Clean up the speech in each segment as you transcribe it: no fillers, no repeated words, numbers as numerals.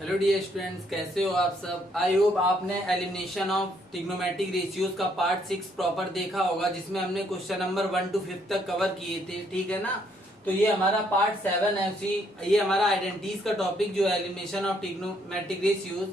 Hello dear students, कैसे हो आप सब। आई होप आपने एलिमिनेशन ऑफ ट्रिग्नोमेट्रिक रेशियोज का पार्ट 6 प्रॉपर देखा होगा, जिसमें हमने क्वेश्चन नंबर 1 to 5 तक कवर किए थे। ठीक है ना। तो ये हमारा पार्ट 7 है। ये हमारा आइडेंटिटीज का टॉपिक जो है एलिमिनेशन ऑफ ट्रिग्नोमेट्रिक रेशियोज,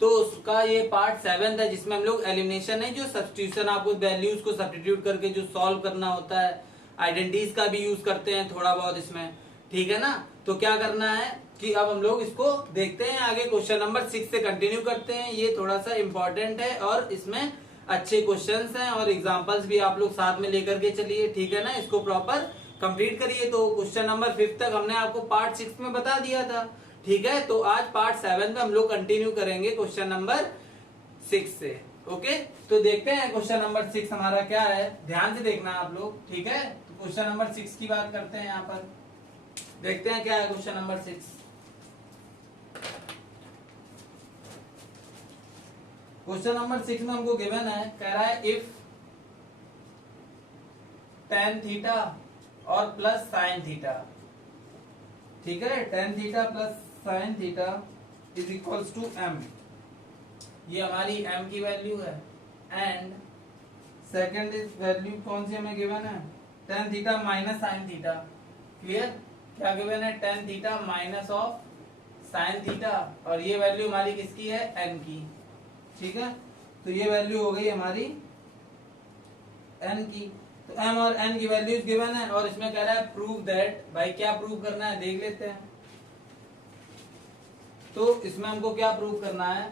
तो उसका ये पार्ट 7 है, जिसमें हम लोग एलिमिनेशन है जो सब्स्टिट्यूशन, आपको वैल्यूज को सब्स्टिट्यूट करके जो सॉल्व करना होता है, आइडेंटिटीज का भी यूज करते हैं थोड़ा बहुत इसमें। ठीक है ना। तो क्या करना है कि अब हम लोग इसको देखते हैं आगे। क्वेश्चन नंबर 6 से कंटिन्यू करते हैं। ये थोड़ा सा इंपॉर्टेंट है और इसमें अच्छे क्वेश्चंस हैं और एग्जांपल्स भी आप लोग साथ में लेकर के चलिए। ठीक है ना। इसको प्रॉपर कंप्लीट करिए। तो क्वेश्चन नंबर 5 तक हमने आपको पार्ट 6 में बता दिया था। ठीक है। तो आज पार्ट 7 में हम लोग कंटिन्यू करेंगे क्वेश्चन नंबर 6 से। ओके। तो देखते हैं क्वेश्चन नंबर 6 हमारा क्या है। ध्यान से देखना आप लोग। ठीक है। तो क्वेश्चन नंबर 6 की बात करते हैं। यहाँ पर देखते हैं क्या है क्वेश्चन नंबर 6। क्वेश्चन नंबर 6 में हमको गिवन है, कह रहा है इफ tan थीटा और प्लस साइन थीटा। ठीक है। tan theta plus sine theta is equals to m। ये हमारी m की वैल्यू है। एंड सेकंड इज वैल्यू कौन सी हमें गिवन है, tan theta minus sine theta. Clear. क्या गिवन है, tan theta minus of sine theta, और ये वैल्यू हमारी किसकी है, n की। ठीक है। तो ये वैल्यू हो गई हमारी n की। तो m और n की वैल्यूज गिवन है और इसमें कह रहा है प्रूव दैट। भाई क्या प्रूव करना है देख लेते हैं। तो इसमें हमको क्या प्रूव करना है,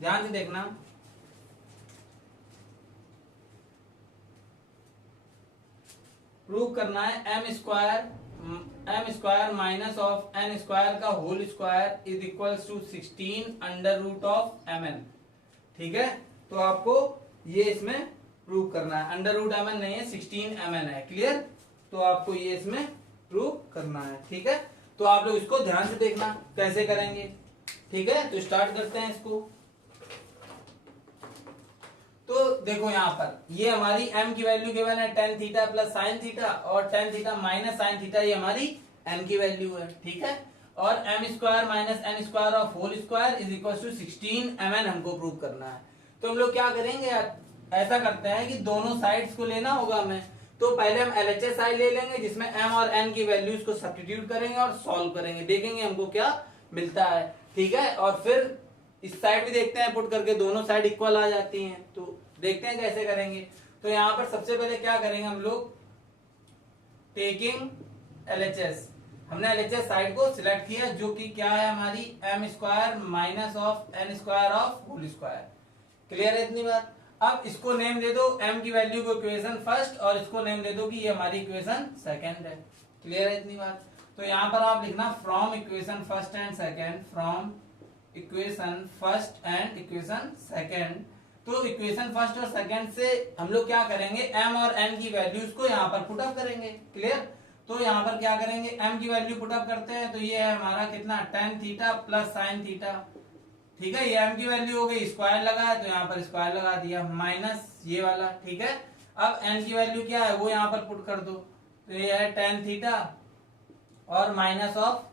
ध्यान से देखना। प्रूव करना है m square minus of n square का whole square is equals to 16 under root of mn। ठीक है। तो आपको ये इसमें प्रूव करना है। अंडर रूट mn नहीं है, 16 mn है। क्लियर। तो आपको ये इसमें प्रूव करना है। ठीक है। तो आप लोग इसको ध्यान से देखना कैसे करेंगे। ठीक है। तो स्टार्ट करते हैं इसको। तो देखो यहाँ पर ये हमारी m की वैल्यू गिवन है tan theta plus sine theta, और tan theta minus sine theta ये हमारी n की वैल्यू है। ठीक है। और m square minus n square of whole square is equal to 16 mn हमको प्रूव करना है। तो हम लोग क्या करेंगे, ऐसा करते हैं कि दोनों साइड्स को लेना होगा हमें। तो पहले हम LHS साइड ले लेंगे, जिसमें m और n की वैल्यूज को सब्स्टिट्यूट करेंगे और सॉल्व करेंगे, देखेंगे हमको क्या मिलता है। ठीक है। और फिर इस साइड भी देखते हैं पुट करके, दोनों साइड इक्वल आ जाती हैं। तो देखते हैं कैसे करेंगे। तो यहाँ पर सबसे पहले क्या करेंगे हम लोग, टेकिंग LHS। हमने LHS साइड को सिलेक्ट किया, जो कि क्या है हमारी m square minus of n square of whole square. Clear है इतनी बात। अब इसको नेम दे दो, m की वैल्यू को इक्वेशन फर्स्ट, और इसको नेम दे दो कि ये हमारी इक्वेशन सेकंड है। क्लियर है इतनी बात। तो यहाँ पर आप लिखना from equation first and second, from equation first and equation second. तो इक्वेशन फर्स्ट और सेकंड से हम लोग क्या करेंगे, m और n की वैल्यूज को यहाँ पर पुटअप करेंगे। क्लियर। तो यहाँ पर क्या करेंगे, m की वैल्यू पुटअप करते हैं। तो ये है हमारा कितना, tan theta plus sine theta. ठीक है। ये m की वैल्यू हो गई, स्क्वायर लगा है तो यहाँ पर स्क्वायर लगा दिया, माइनस ये वाला। ठीक है। अब n की वैल्यू क्या है वो यहाँ पर पुट कर दो। तो ये है tan थीटा और माइनस ऑफ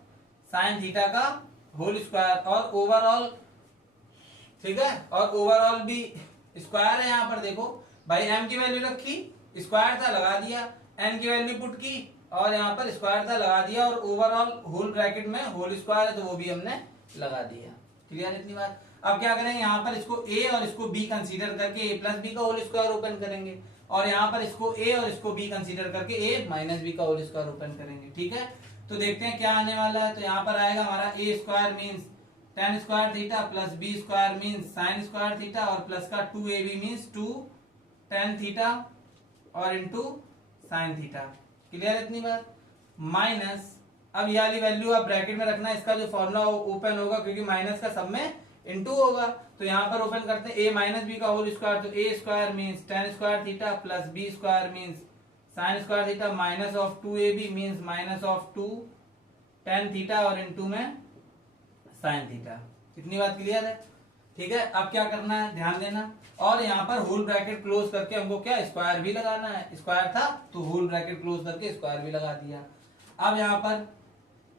साइन थीटा का होल स्क्वायर और ओवरऑल। ठीक है। और ओवरऑल भी स्क्वायर है। यहाँ पर देखो भाई, m की वैल्यू रखी, स्क्वायर था लगा दिया, n की वैल्यू पुट की और यहाँ पर स्क्वायर था लगा दिया, और ओवरऑल होल ब्रैकेट में होल स्क्वायर है तो वो भी हमने लगा दिया। क्लियर इतनी बात। अब क्या करेंगे, यहाँ पर इसको a और इसको b कंसीडर करके a प्लस बी का होल स्क्वायर ओपन करेंगे, और यहाँ पर इसको a और इसको b कंसीडर करके a माइनस बी का होल स्क्वायर ओपन करेंगे। ठीक है। तो देखते हैं क्या आने वाला है। तो यहाँ पर आएगा हमारा a square means tan square theta plus b square means sine square theta, और प्लस का 2ab मीन्स 2 tan थीटा और इंटू साइन थीटा। क्लियर इतनी बात। माइनस, अब ये वाली वैल्यू आप ब्रैकेट में रखना, इसका जो फॉर्मूला ओपन होगा क्योंकि माइनस का सब में इंटू होगा। तो यहाँ पर ओपन करते हैं a माइनस बी का होल स्क्वायर। तो a square means tan square theta plus b square means sine square theta minus of 2ab means minus of 2 tan theta और इंटू में साइन थीटा। इतनी बात क्लियर है। ठीक है। अब क्या करना है ध्यान देना, और यहाँ पर होल ब्रैकेट क्लोज करके हमको क्या स्क्वायर भी लगाना है। स्क्वायर था तो होल ब्रैकेट क्लोज करके स्क्वायर भी लगा दिया। अब यहाँ पर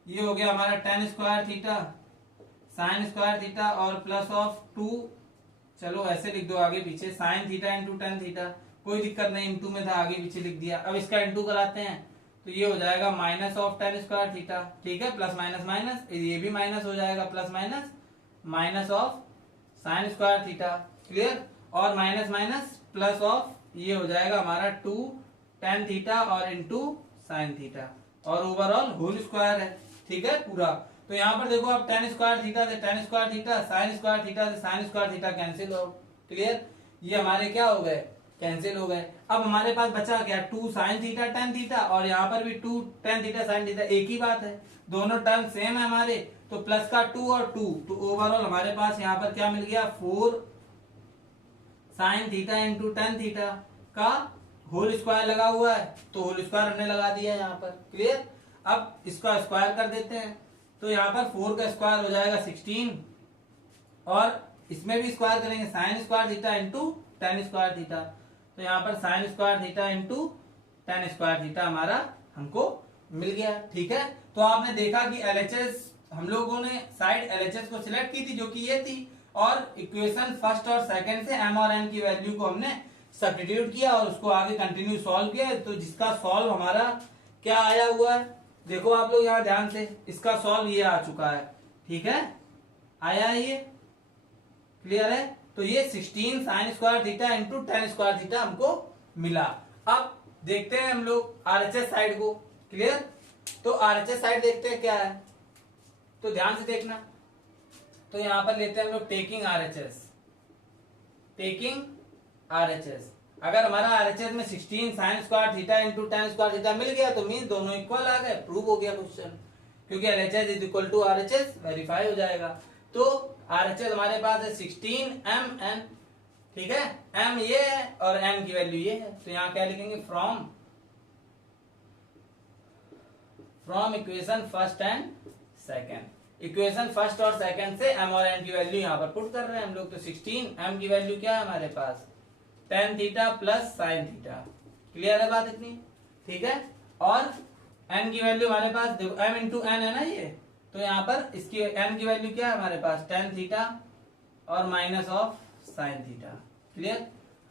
ये हो गया हमारा tan square theta sine square theta और प्लस ऑफ 2, चलो ऐसे लिख दो आगे पीछे, sign theta into tan theta, कोई दिक्कत नहीं, इंटू में था आगे पीछे लिख दिया। अब इसका इंटू कराते हैं तो ये हो जाएगा minus of tan square theta, ठीक है, प्लस माइनस माइनस, ये भी माइनस हो जाएगा, plus minus minus of sign square theta, clear, और माइनस माइनस प्लस ऑफ ये हो जाएगा हमारा 2 टेन थीटा और इंटू साइन थीटा, और ओवरऑल होल स्क्वायर है, ठीक है पूरा। तो यहाँ पर देखो आप टेन स्क्वायर थीटा से ten square theta, sign square theta से साइन स्क्वायर थीटा कैंसिल हो, क्लियर, ये हमारे क्या हो गए, कैंसिल हो गए। अब हमारे पास बचा क्या, 2 साइन थीटा टेन थीटा, और यहाँ पर भी 2 टेन थीटा साइन थीटा, एक ही बात है, दोनों टर्म सेम है हमारे, तो प्लस का 2 और 2, तो ओवरऑल हमारे पास यहाँ पर क्या मिल गया, 4 sign theta into tan theta का होल स्क्वायर लगा हुआ है, तो होल स्क्वायर हमने लगा दिया यहाँ पर, क्लियर। अब इसका स्क्वायर कर देते हैं, तो यहाँ पर 4 का स्क्वायर हो जाएगा 16, और इसमें भी स्क्वायर करेंगे, sign square theta into tan square theta, तो यहाँ पर sign square theta into tan square theta हमारा हमको मिल गया, ठीक है। तो आपने देखा कि एलएचएस हम लोगों ने साइड एलएचएस को सिलेक्ट की थी जो कि ये थी, और इक्वेशन फर्स्ट और सेकंड से एम और एन की वैल्यू को हमने सब्स्टिट्यूट किया और उसको आगे कंटिन्यू सॉल्व किया, तो जिसका सॉल्व हमारा क्या आया हुआ है, देखो आप लोग यहाँ ध्यान से, इसका सॉल्व ये आ चुका है, ठीक है, आया है ये, क्लियर है। तो ये 16 sine square theta into tan square theta हमको मिला। अब देखते हैं हम लोग आरएचएस साइड को, क्लियर। तो आरएचएस साइड देखते हैं क्या है, तो ध्यान से देखना। तो यहां पर लेते हैं हम लोग टेकिंग आरएचएस, टेकिंग आरएचएस। अगर हमारा आरएचएस में 16 sine square theta into tan square theta मिल गया तो मीन दोनों इक्वल आ गए, प्रूव हो गया क्वेश्चन, क्योंकि LHS is equal to RHS verify हो जाएगा। तो आरएचएस हमारे पास है 16 एम एन, ठीक है, एम ये है और एन की वैल्यू ये है, तो यहां क्या लिखेंगे, from equation first and second, equation first और सेकंड से एम और एन की वैल्यू यहां पर पुट कर रहे हैं हम लोग। तो 16 एम की वैल्यू क्या है हमारे पास, tan theta plus sine theta, clear है बात इतनी, ठीक है। और एन की वैल्यू हमारे पास देखो एम इंटू एन है ना ये, तो यहाँ पर इसकी एन की वैल्यू क्या है हमारे पास, टेन थीटा और minus of sine theta, clear.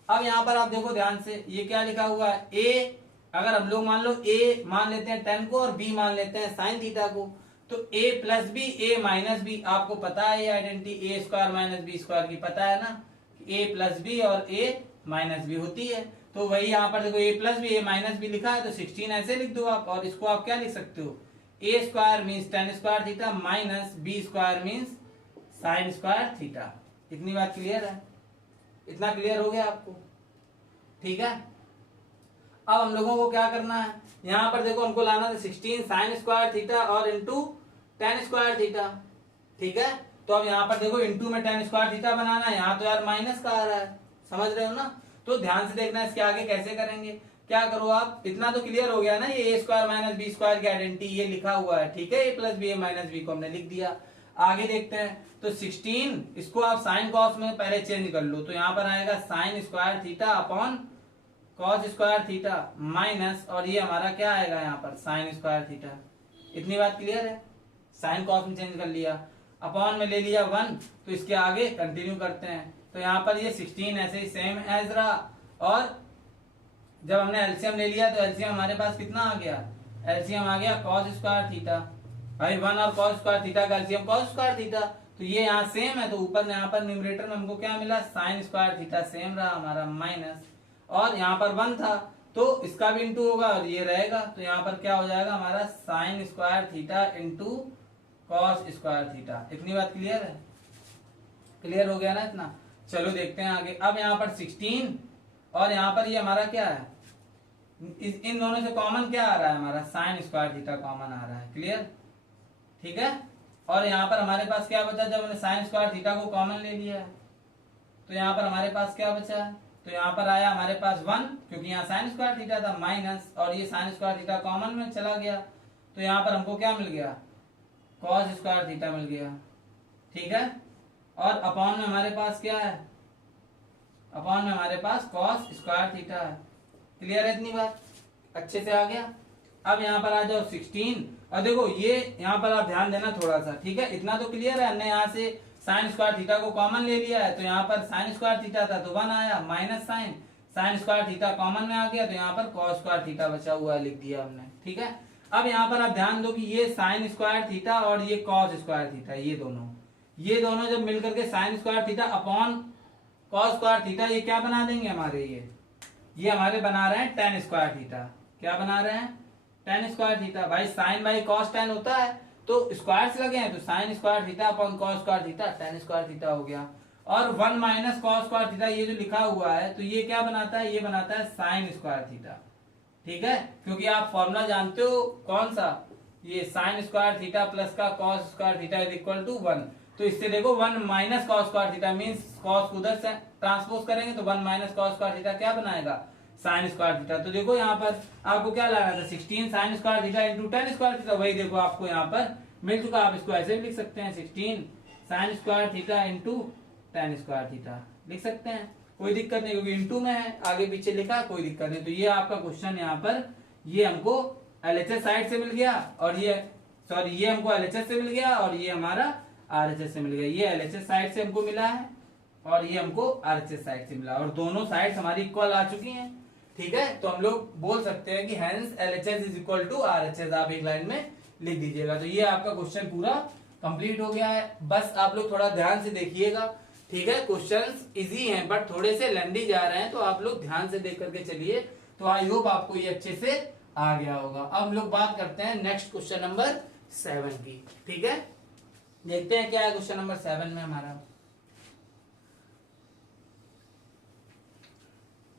अब यहाँ पर आप देखो ध्यान से, ये क्या लिखा हुआ है, ए, अगर हम लोग मान लो ए मान लेते हैं 10 को और बी मान लेते हैं साइन थीटा को, तो a plus B A minus B, आपको पता है ये identity A square minus B square की, पता है ना, a प्लस बी और a माइनस बी होती है। तो वही यहाँ पर देखो a plus B A minus B लिखा है, तो 16 ऐसे लिख दो आप, और इसको आप क्या लिख सकते हो, a square means tan square theta minus B square means sine square theta. इतनी बात क्लियर है, इतना क्लियर हो गया आपको, ठीक है। अब हम लोगों को क्या करना है, यहां पर देखो हमको लाना था 16 साइन स्क्वायर थीटा और इंटू टेन स्क्वायर थीटा, ठीक है। तो अब यहाँ पर देखो इंटू में टेन स्क्वायर थीटा बनाना है, यहाँ तो यार माइनस का आ रहा है, समझ रहे हो ना। तो ध्यान से देखना इसके आगे कैसे करेंगे, क्या करो आप, इतना तो क्लियर हो गया ना, ये ए स्क्वायर माइनस बी स्क्वायर की आइडेंटिटी ये लिखा हुआ है, ठीक है, ए plus B A minus B को हमने लिख दिया। आगे देखते हैं, तो 16 इसको आप साइन कॉस में पहले चेंज कर लो, तो यहाँ पर आएगा sign square theta upon cos square theta minus, और ये हमारा क्या आएगा यहाँ पर साइन स्क्वायर थीटा। इतनी बात क्लियर है, साइन कॉस में चेंज कर लिया, अपॉन में ले लिया 1, तो इसके आगे कंटिन्यू करते हैं। तो यहाँ पर ये 16 ऐसे ही सेम एज रहा, और जब हमने एलसीएम ले लिया तो एलसीएम हमारे पास कितना आ गया, एलसीएम आ गया कॉस स्क्वायर थीटा, भाई 1 और कॉस स्क्वायर थीटा का एलसीएम कॉस स्क्वायर थीटा, तो ये यहाँ सेम है, तो ऊपर यहाँ पर न्यूमरेटर में हमको क्या मिला, साइन स्क्वायर थीटा सेम रहा हमारा माइनस, और यहाँ पर 1 था तो इसका भी इंटू होगा और ये रहेगा, तो यहाँ पर क्या हो जाएगा हमारा sine square theta into cos square theta. इतनी बात क्लियर है, क्लियर हो गया ना इतना। चलो देखते हैं आगे। अब यहाँ पर 16 और यहाँ पर ये हमारा क्या है, इन दोनों से कॉमन क्या आ रहा है हमारा, साइन स्क्वायर थीटा कॉमन आ रहा है, क्लियर, ठीक है। और यहाँ पर हमारे पास क्या बचा, जब हमने साइन स्क्वायर थीटा को कॉमन ले लिया है तो यहाँ पर हमारे पास क्या बचा, तो यहाँ पर आया हमारे पास 1, क्योंकि यहाँ साइन स्क्वायर थीटा था, माइनस, और ये साइन स्क्वायर थीटा कॉमन में चला गया, तो यहाँ पर हमको क्या मिल गया, कॉस स्क्वायर थीटा मिल गया, ठीक है। और अपॉन में हमारे पास क्या है, अपॉन में हमारे पास कॉस स्क्वायर थीटा है, क्लियर है इतनी बात, अच्छे से आ गया। अब यहाँ पर आ जाओ 16 और देखो ये यहाँ पर आप ध्यान देना थोड़ा सा, ठीक है, इतना तो क्लियर है। हमने यहाँ से साइन स्क्वायर थीटा को कॉमन ले लिया है, तो यहाँ पर साइन स्क्वायर थीटा था तो 1 आया, minus sign square theta common में आ गया, तो यहाँ पर कॉस स्क्वायर थीटा बचा हुआ है, लिख दिया हमने, ठीक है। अब यहाँ पर आप ध्यान दो कि ये साइन स्क्वायर थीटा और ये कॉस स्क्वायर थीटा, ये दोनों जब मिलकर के sign square theta upon cos square theta, ये क्या बना देंगे हमारे, ये हमारे बना रहे हैं टेन स्क्वायर थीटा। क्या बना रहे हैं, टेन स्क्वायर थीटा। भाई साइन बाई कॉस टेन होता है, तो स्क्वायर लगे हैं, तो sign square theta upon cos square theta, ten square theta हो गया। और 1 माइनस कॉस स्क्वायर थीटा ये जो लिखा हुआ है, तो ये क्या बनाता है, ये बनाता है साइन स्क्वायर थीटा, ठीक है। क्योंकि आप फॉर्मूला जानते हो कौन सा, ये साइन स्क्वायर थीटा प्लस का cos square theta is equal to 1। तो इससे देखो 1 minus cos square theta means cos उधर से ट्रांसपोज करेंगे तो 1 माइनस कॉस स्क्वायर थीटा क्या बनाएगा, साइन स्क्वायर थीटा। तो देखो यहाँ पर आपको क्या लगाना था, 16 sine square theta into 10 square theta, वही देखो आपको यहाँ पर मिल चुका। आप इसको ऐसे भी लिख सकते हैं, 16 sine square theta into 10 square theta लिख सकते हैं, कोई दिक्कत नहीं, क्योंकि इंटू में है, आगे पीछे लिखा, कोई दिक्कत नहीं। तो ये आपका क्वेश्चन यहाँ पर ये हमको एलएचएस साइड से मिल गया, और ये हमको एलएचएस से मिल गया, और ये हमारा आरएचएस से मिल गया। ये एलएचएस साइड से हमको मिला है और ये हमको आरएचएस साइड से मिला, और दोनों साइड्स हमारी इक्वल आ चुकी हैं, ठीक है। तो हम लोग बोल सकते हैं कि hence LHS is equal to RHS, आप एक लाइन में लिख दीजिएगा। तो ये आपका क्वेश्चन पूरा कंप्लीट हो गया है। बस आप लोग थोड़ा ध्यान से देखिएगा, ठीक है। क्वेश्चंस इजी हैं बट थोड़े से लेंदी जा रहे हैं, तो आप लोग ध्यान से देख करके चलिए। तो आई होप आपको ये अच्छे से आ गया होगा। अब हम लोग बात करते हैं नेक्स्ट क्वेश्चन नंबर 7 की, ठीक है। देखते हैं क्या है क्वेश्चन नंबर 7 में हमारा।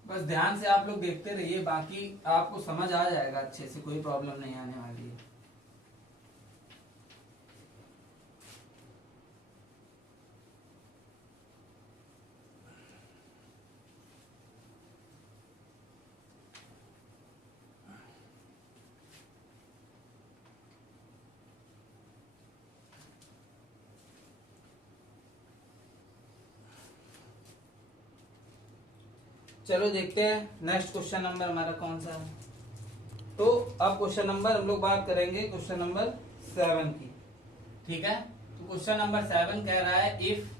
बस ध्यान से आप लोग देखते रहिए, बाकी आपको समझ आ जाएगा अच्छे से, कोई प्रॉब्लम नहीं आने वाली है। चलो देखते हैं नेक्स्ट क्वेश्चन नंबर हमारा कौन सा है। तो अब क्वेश्चन नंबर हम लोग बात करेंगे क्वेश्चन नंबर 7 की, ठीक है। तो क्वेश्चन नंबर 7 कह रहा है if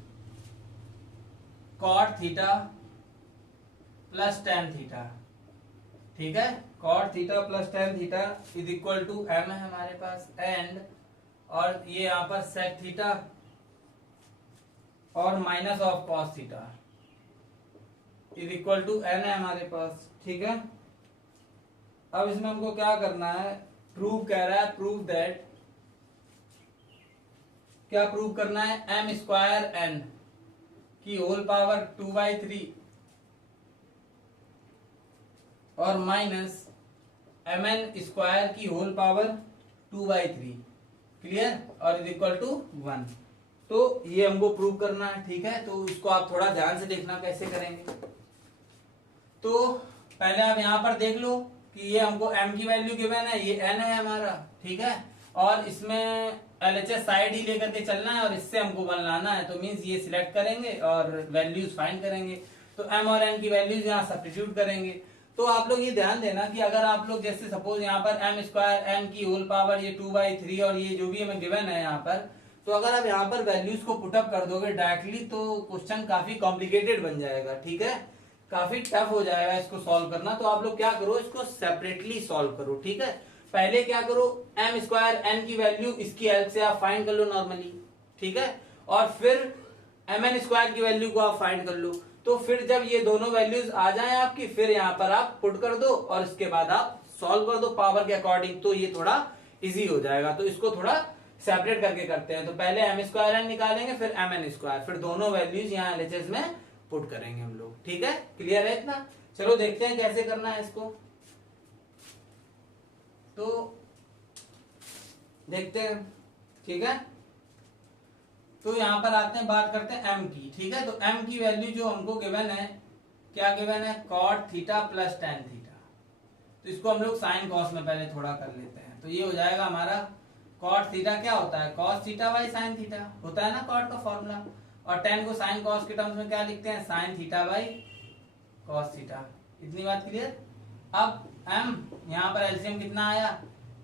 cot theta plus tan theta, ठीक है, cot theta plus tan theta is equal to M है हमारे पास, एंड और ये यहाँ पर सेक थीटा और minus of cos theta is equal to N है हमारे पास, ठीक है। अब इसमें हमको क्या करना है, प्रूव कह रहा है, प्रूव दैट, क्या प्रूव करना है, एम स्क्वायर एन की होल पावर 2/3 और माइनस एम एन स्क्वायर की होल पावर 2/3, क्लियर, और इज इक्वल टू 1। तो ये हमको प्रूव करना है, ठीक है। तो इसको आप थोड़ा ध्यान से देखना कैसे करेंगे। तो पहले आप यहां पर देख लो कि ये हमको m की वैल्यू गिवन है, ये n है हमारा, ठीक है। और इसमें LHS साइड ही लेकर के चलना है और इससे हमको 1 लाना है, तो मींस ये सिलेक्ट करेंगे और वैल्यूज फाइंड करेंगे। तो m और n की वैल्यूज यहाँ सब्स्टिट्यूट करेंगे। तो आप लोग ये ध्यान देना कि अगर आप लोग जैसे सपोज यहाँ पर m स्क्वायर n की होल पावर ये 2/3 और ये जो भी हमें गिवन है यहाँ पर, तो अगर आप यहाँ पर वैल्यूज को पुटअप कर दोगे डायरेक्टली तो क्वेश्चन काफी कॉम्प्लिकेटेड बन जाएगा, ठीक है, काफी टफ हो जाएगा इसको सॉल्व करना। तो आप लोग क्या करो, इसको सेपरेटली सॉल्व करो, ठीक है। पहले क्या करो, m स्क्वायर n की वैल्यू इसकी हेल्प से आप फाइंड कर लो नॉर्मली, ठीक है, और फिर mn स्क्वायर की वैल्यू को आप फाइंड कर लो। तो फिर जब ये दोनों वैल्यूज आ जाए आपकी, फिर यहाँ पर आप पुट कर दो और इसके बाद आप सॉल्व कर दो पावर के अकॉर्डिंग, तो ये थोड़ा इजी हो जाएगा। तो इसको थोड़ा सेपरेट करके करते हैं। तो पहले m स्क्वायर n निकालेंगे, फिर mn स्क्वायर, फिर दोनों वैल्यूज यहाँ LHS में पुट करेंगे हम लोग, ठीक है, क्लियर है इतना। चलो देखते हैं कैसे करना है इसको। तो देखते हैं, ठीक है। तो यहां पर आते हैं, बात करते हैं m की, ठीक है। तो m की वैल्यू जो हमको गिवन है, क्या गिवन है, cot theta plus tan theta. तो इसको हम लोग साइन कॉस में पहले थोड़ा कर लेते हैं। तो ये हो जाएगा हमारा कॉट थीटा क्या होता है, cos theta by sine theta होता है ना कॉट का फॉर्मूला, और टेन को साइन कॉस के टर्म्स में क्या लिखते हैं, sine theta by cos theta. इतनी बात क्लियर। अब m यहाँ पर एलसीएम कितना आया,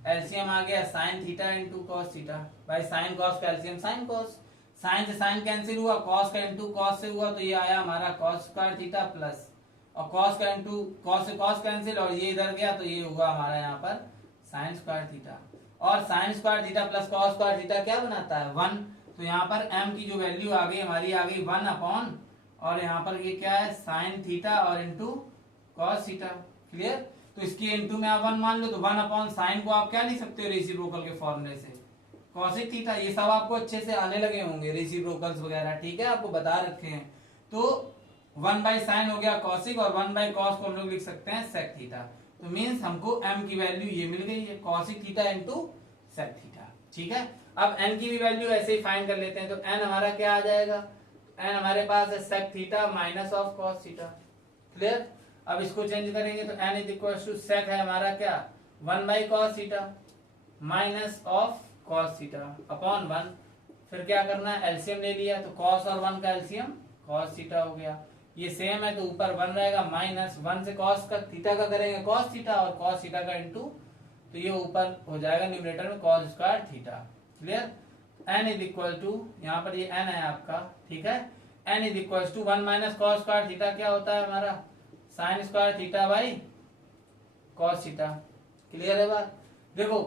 एलसीएम आ गया sign theta into cos theta. भाई साइन कॉस का एलसीएम साइन कॉस, साइन से साइन कैंसिल हुआ, कॉस का इंटू कॉस से हुआ, तो ये आया हमारा कॉस स्क्वायर थीटा प्लस, और कॉस का इंटू कॉस से कॉस कैंसिल, और ये इधर गया तो ये हुआ हमारा यहाँ पर साइन स्क्वायर थीटा। और sign square theta plus cos square theta क्या बनाता है 1। तो यहाँ पर m की जो वैल्यू आ गई हमारी आ गई 1 अपॉन, और यहाँ पर ये क्या है साइन थीटा और इंटू कॉस थीटा। क्लियर। तो इसकी इंटू में आप 1 मान लो, तो 1 अपॉन साइन को आप क्या लिख सकते हो रेसिप्रोकल के फॉर्मूले से कॉसिक थीटा। ये सब आपको अच्छे से आने लगे होंगे रेसिप्रोकल्स वगैरह, ठीक है, आपको बता रखे हैं। तो 1 बाई साइन हो गया कॉसिक, और 1 बाई कॉस को हम लोग लिख सकते हैं सेक थीटा। तो मीन्स हमको m की वैल्यू ये मिल गई है cosec theta into sec theta. ठीक है, अब n की भी वैल्यू ऐसे ही फाइंड कर लेते हैं। तो n हमारा क्या आ जाएगा, n हमारे पास है sec theta minus of cos theta. Clear. अब इसको चेंज करेंगे तो n is equal to sec है हमारा क्या 1 by cos theta minus of cos theta upon 1। फिर क्या करना है एलसीएम ले लिया, तो कॉस और 1 का एलसीएम कॉस थीटा हो गया। ये सेम है तो ऊपर 1 रहेगा, माइनस 1 से कॉस का थीटा का करेंगे कॉस थीटा, और कॉस थीटा का इंटू, तो ये ऊपर हो जाएगा न्यूमरेटर में cos square theta. Clear. n is equal to, यहाँ पर ये n है आपका, ठीक है, n is equal to 1 minus cos square theta क्या होता है हमारा sine square theta by cos theta. Clear है बात। देखो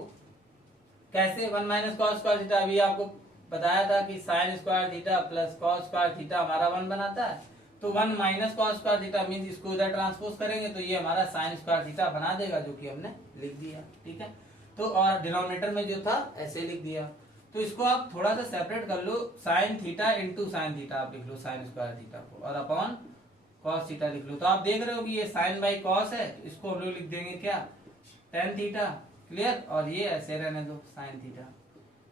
कैसे 1 माइनस कॉस स्क्वायर थीटा, अभी आपको बताया था कि sign square theta plus cos square theta हमारा 1 बनाता है। तो 1 minus cos square theta means इसको इधर ट्रांसपोज करेंगे तो ये हमारा साइन स्क्वायर थीटा बना देगा, जो कि हमने लिख दिया। ठीक है, तो और डिनोमिनेटर में जो था ऐसे लिख दिया। तो इसको आप थोड़ा सा सेपरेट कर लो, sine theta into sine theta आप लिख लो साइन स्क्वायर थीटा को, और अपॉन कॉस थीटा लिख लो। तो आप देख रहे हो कि ये साइन बाई कॉस है, इसको हम लोग लिख देंगे क्या टेन थीटा। क्लियर। और ये ऐसे रहने दो साइन थीटा।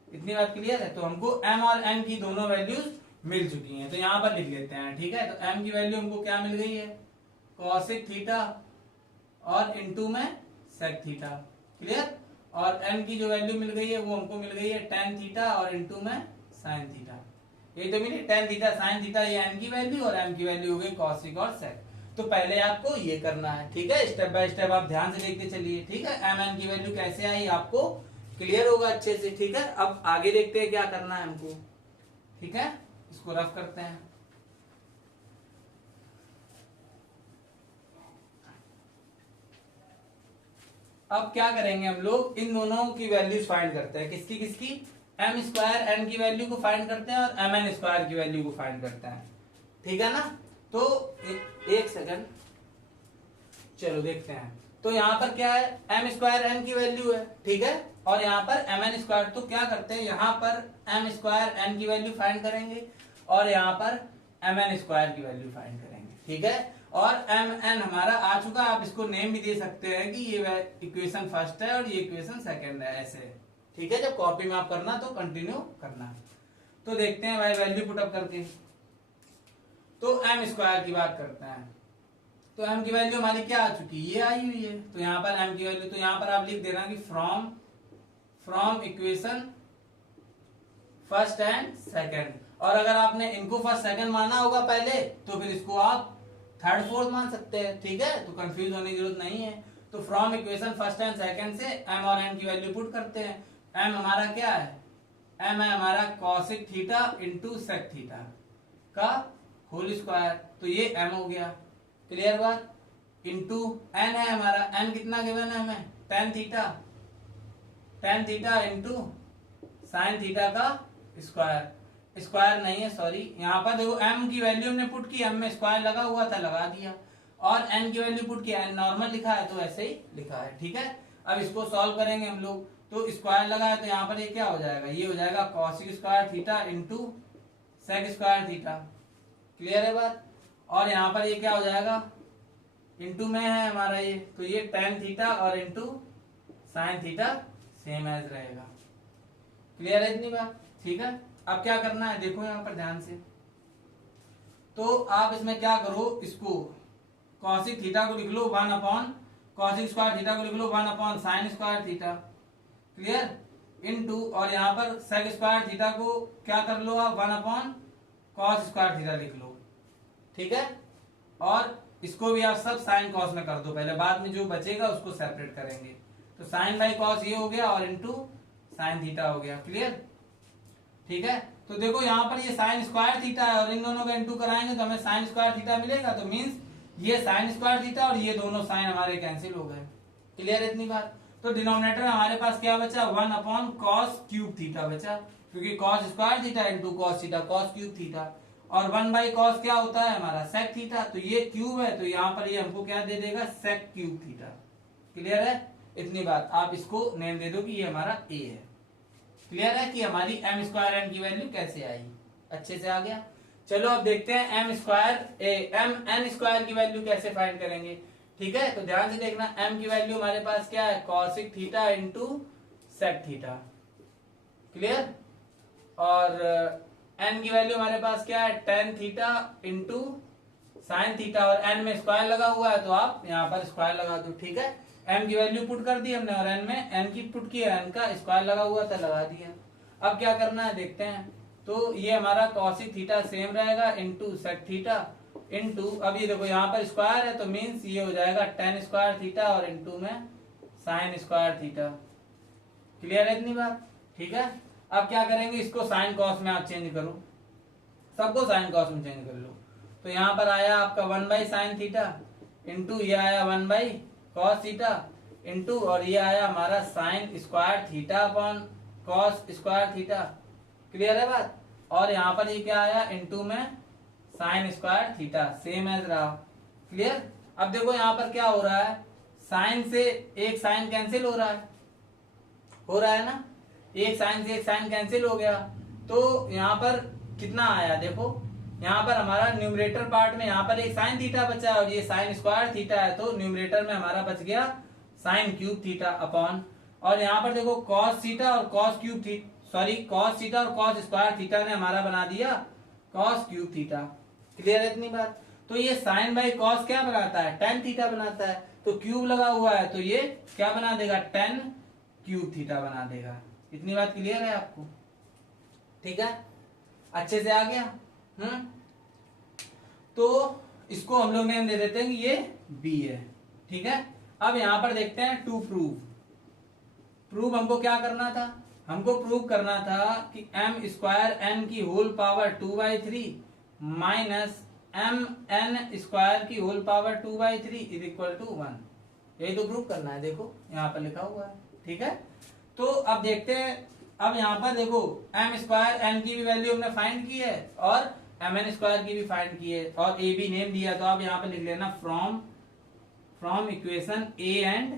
इतनी बात क्लियर है। तो हमको m और n की दोनों वैल्यूज मिल चुकी हैं, तो यहाँ पर लिख लेते हैं। ठीक है, तो m की वैल्यू हमको क्या मिल गई है कॉसिक थीटा और इंटू में सेक थीटा। क्लियर। और n की जो वैल्यू मिल गई है वो हमको मिल गई है टेन थीटा और इंटू में साइन थीटा। ये तो मिली टेन थीटा साइन थीटा, ये n की वैल्यू, और m की वैल्यू हो गई कॉसिक और सेक। तो पहले आपको ये करना है। ठीक है, स्टेप बाय स्टेप आप ध्यान से देखते चलिए। ठीक है, m n की वैल्यू कैसे आई आपको क्लियर होगा अच्छे से। ठीक है, अब आगे देखते हैं क्या करना है हमको। ठीक है, इसको रफ करते हैं। अब क्या करेंगे हम लोग इन दोनों की वैल्यूज फाइंड करते हैं। किसकी किसकी, एम स्क्वायर एन की वैल्यू को फाइंड करते हैं और एम एन स्क्वायर की वैल्यू को फाइंड करते हैं। ठीक है ना। तो एक सेकंड, चलो देखते हैं। तो यहाँ पर क्या है एम स्क्वायर एन की वैल्यू है, ठीक है, और यहाँ पर एम एन स्क्वायर। तो क्या करते हैं यहाँ पर एम स्क्वायर एन की वैल्यू फाइंड करेंगे और यहाँ पर एम एन स्क्वायर की वैल्यू फाइंड करेंगे। ठीक है, और एम एन हमारा आ चुका। आप इसको नेम भी दे सकते हैं कि ये इक्वेशन फर्स्ट है और ये इक्वेशन सेकंड है, ऐसे। ठीक है, जब कॉपी में आप करना तो कंटिन्यू करना। तो देखते हैं भाई वैल्यू पुटअप करके। तो एम स्क्वायर की बात करते हैं। तो एम की वैल्यू हमारी क्या आ चुकी है, ये आई हुई है। तो यहाँ पर एम की वैल्यू, तो यहाँ पर आप लिख देना कि from equation first and second. और अगर आपने इनको फर्स्ट सेकंड माना होगा पहले, तो फिर इसको आप थर्ड फोर्थ मान सकते हैं। ठीक है, तो कंफ्यूज होने की जरूरत नहीं है। तो from equation first and second से एम और एन की वैल्यू पुट करते हैं। एम हमारा क्या है, एम है हमारा cosec theta into sec theta का होल स्क्वायर, तो ये एम हो गया। क्लियर बात। इंटू एन है हमारा, एन कितना गिवन है हमें ten theta into sine theta का स्क्वायर। स्क्वायर नहीं है सॉरी, यहाँ पर देखो m की वैल्यू हमने पुट की, m में स्क्वायर लगा हुआ था लगा दिया, और n की वैल्यू पुट की, n नॉर्मल लिखा है तो ऐसे ही लिखा है। ठीक है, अब इसको सॉल्व करेंगे हम लोग। तो स्क्वायर लगा है तो यहाँ पर ये क्या हो जाएगा, ये हो जाएगा cosec square theta into sec square theta. Clear है बात। और यहाँ पर ये क्या हो जाएगा, इंटू में है हमारा ये, तो ये टेन थीटा और into sine theta same as रहेगा। क्लियर है इतनी बात। ठीक है, अब क्या करना है देखो यहाँ पर ध्यान से। तो आप इसमें क्या करो, इसको कॉसिक थीटा को लिख लो 1 अपॉन कॉसिक स्क्वायर थीटा को लिख लो 1 upon sine square theta. Clear. Into, और यहाँ पर सेक स्क्वायर थीटा को क्या कर लो आप 1 अपॉन कॉस स्क्वायर थीटा लिख लो। ठीक है, और इसको भी आप सब साइन कॉस में कर दो पहले, बाद में जो बचेगा उसको सेपरेट करेंगे। तो साइन बाई कॉस ये हो गया और इंटू साइन थीटा हो गया। क्लियर? ठीक है, तो देखो यहाँ पर ये साइन स्क्वायर थीटा है और इन दोनों का इंटू कराएंगे तो हमें साइन स्क्वायर थीटा मिलेगा, तो मीन्स ये साइन स्क्वायर थीटा और ये दोनों साइन हमारे कैंसिल हो गए। क्लियर इतनी बात? तो डिनोमिनेटर में हमारे पास क्या बचा, 1 अपॉन कॉस क्यूब थीटा बचा, क्योंकि cos square theta into cos theta, cos cube theta, और 1 बाई कॉस क्या होता है हमारा, सेक थीटा, तो ये क्यूब है तो यहाँ पर ये हमको क्या दे देगा, सेक क्यूब थीटा। क्लियर है इतनी बात? आप इसको नेम दे दो कि ये हमारा ए है। क्लियर है कि हमारी एम स्क्वायर एन की वैल्यू कैसे आई? अच्छे से आ गया। चलो अब देखते हैं एम एन स्क्वायर की वैल्यू कैसे फाइंड करेंगे। ठीक है, तो ध्यान से देखना, m की वैल्यू हमारे पास क्या है, cosec theta into sec theta. Clear? और n की वैल्यू हमारे पास क्या है, tan theta into sine theta, और n में स्क्वायर लगा हुआ है तो आप यहाँ पर स्क्वायर लगा दो। ठीक है, m की वैल्यू पुट कर दी हमने और n में n की पुट की है, n का स्क्वायर लगा हुआ था, लगा दिया। अब क्या करना है देखते हैं। तो ये हमारा कॉसिक थीटा सेम रहेगा इंटू सेक थीटा इंटू, अब ये देखो यहाँ पर स्क्वायर है तो मीन्स ये हो जाएगा टेन स्क्वायर थीटा और इंटू में साइन स्क्वायर थीटा। क्लियर है इतनी बात? ठीक है, अब क्या करेंगे, इसको साइन कॉस में आप चेंज करो, सबको साइन कॉस में चेंज कर लो। तो यहाँ पर आया आपका 1 बाई साइन थीटा इंटू ये आया 1 बाई कॉस थीटा इंटू, और ये आया हमारा sine square theta upon cos square theta. Clear है बात? और यहाँ पर ये क्या आया, इंटू में sine square theta, same as रहा। क्लियर? अब देखो यहाँ पर क्या हो रहा है, साइन से एक साइन कैंसिल हो रहा है ना, एक साइन से एक साइन कैंसिल हो गया, तो यहाँ पर कितना आया देखो, यहाँ पर हमारा न्यूमरेटर पार्ट में यहाँ पर एक साइन थीटा बचा और ये साइन स्क्वायर थीटा है, तो न्यूमरेटर में हमारा बच गया साइन क्यूब थीटा अपॉन, और यहाँ पर देखो कॉस थीटा और cos cube theta, sorry cos theta और कॉस स्क्वायर थीटा ने हमारा बना दिया कॉस क्यूब थीटा। क्लियर है इतनी बात? तो ये साइन बाई कॉस क्या बनाता है, टेन थीटा बनाता है, तो क्यूब लगा हुआ है तो ये क्या बना देगा, टेन क्यूब थीटा बना देगा। इतनी बात क्लियर है आपको? ठीक है, अच्छे से आ गया। तो इसको हम लोग नेम दे देते हैं कि ये बी है। ठीक है, अब यहां पर देखते हैं टू प्रूव हमको क्या करना था, हमको प्रूव करना था कि एम स्क्वायर एन की whole power 2/3 minus M N square की whole power 2/3 is equal to 1। यही तो प्रूव करना है, देखो यहाँ पर लिखा हुआ है। ठीक है, तो अब देखते हैं, अब यहाँ पर देखो एम स्क्वायर एन की भी वैल्यू हमने फाइंड की है और एम एन स्क्वायर की भी फाइंड की है और ए बी नेम दिया, तो आप यहाँ पर लिख लेना from equation A and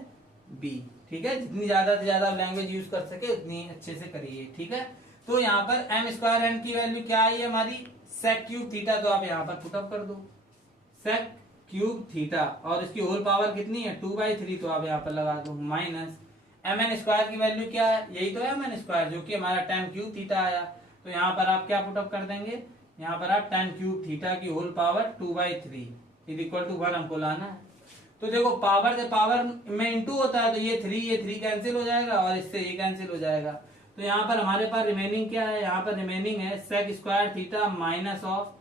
B. ठीक है, जितनी ज्यादा से ज्यादा लैंग्वेज यूज कर सके उतनी अच्छे से करिए। ठीक है, तो यहाँ पर एम स्क्वायर एन की वैल्यू क्या आई है हमारी, सेक क्यूब थीटा, तो आप यहाँ पर पुटअप कर दो सेक क्यूब थीटा, और इसकी होल पावर कितनी है 2/3, तो आप यहाँ पर लगा दो माइनस एम एन स्क्वायर की वैल्यू क्या है, यही तो है एम एन स्क्वायर जो कि हमारा टेन क्यूब थीटा आया, तो यहाँ पर आप क्या पुटअप कर देंगे, यहाँ पर आप टेन क्यूब थीटा की whole power 2/3 is equal to 1 हमको लाना है। तो देखो पावर से पावर में इंटू होता है, तो ये 3 कैंसिल हो जाएगा और इससे ये कैंसिल हो जाएगा, तो यहाँ पर हमारे पास रिमेनिंग क्या है, यहाँ पर रिमेनिंग है sec square theta minus of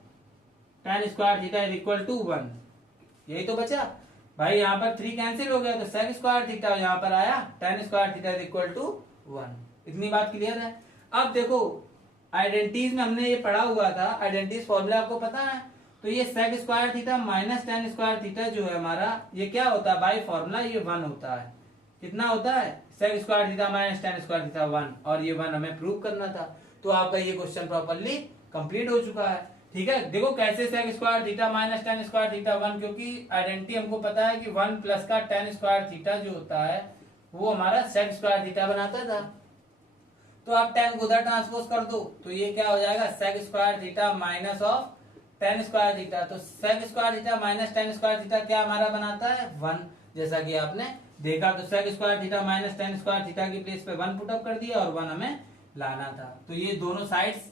tan square theta is equal to 1। यही तो बचा भाई, यहाँ पर 3 कैंसिल हो गया तो सेक स्क्वायर थीटा, यहाँ पर आया tan square theta is equal to 1। इतनी बात क्लियर है? अब देखो आइडेंटिटीज में हमने ये पढ़ा हुआ था, आइडेंटिटीज फॉर्मूला आपको पता है, तो ये sec square theta minus tan square theta जो है हमारा, ये क्या होता है बाई फॉर्मूला, ये 1 होता है। कितना होता है, sec square theta minus tan square theta 1, और ये 1 हमें प्रूव करना था, तो आपका ये क्वेश्चन प्रॉपर्ली कंप्लीट हो चुका है। ठीक है, देखो कैसे sec square theta minus tan square theta 1, क्योंकि आइडेंटिटी हमको पता है कि 1 प्लस का टेन स्क्वायर थीटा जो होता है वो हमारा सेक स्क्वायर थीटा बनाता था, तो आप टेन को उधर ट्रांसपोज कर दो, तो ये क्या हो जाएगा sec square theta minus of tan square theta, तो sec square theta minus tan square theta क्या हमारा बनाता है 1, जैसा कि आपने देखा। तो sec square theta minus tan square theta की प्लेस पे 1 पुटअप कर दिया और 1 हमें लाना था, तो ये दोनों साइड्स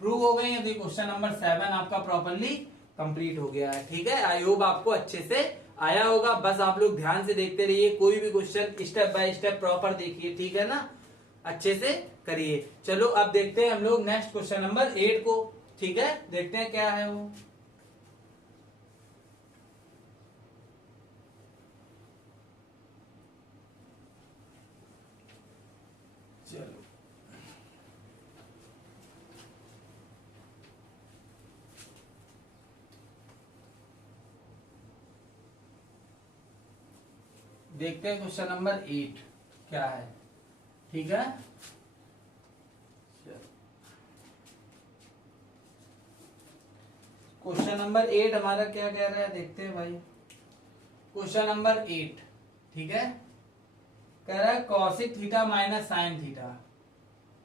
प्रूव हो गई है, तो ये क्वेश्चन नंबर 7 आपका प्रॉपर्ली कंप्लीट हो गया है। ठीक है, आई होप आपको अच्छे से आया होगा, बस आप लोग ध्यान से देखते रहिए, कोई भी question step by step proper देखिए। ठीक है ना, अच्छे से करिए। चलो अब देखते हैं हम लोग नेक्स्ट क्वेश्चन नंबर 8 को। ठीक है, देखते हैं क्या है वो। देखते हैं क्वेश्चन नंबर 8 क्या है। ठीक है, क्वेश्चन नंबर 8 हमारा क्या कह रहा है, देखते हैं भाई। क्वेश्चन नंबर 8, ठीक है, कह रहा है cosec theta minus sine theta,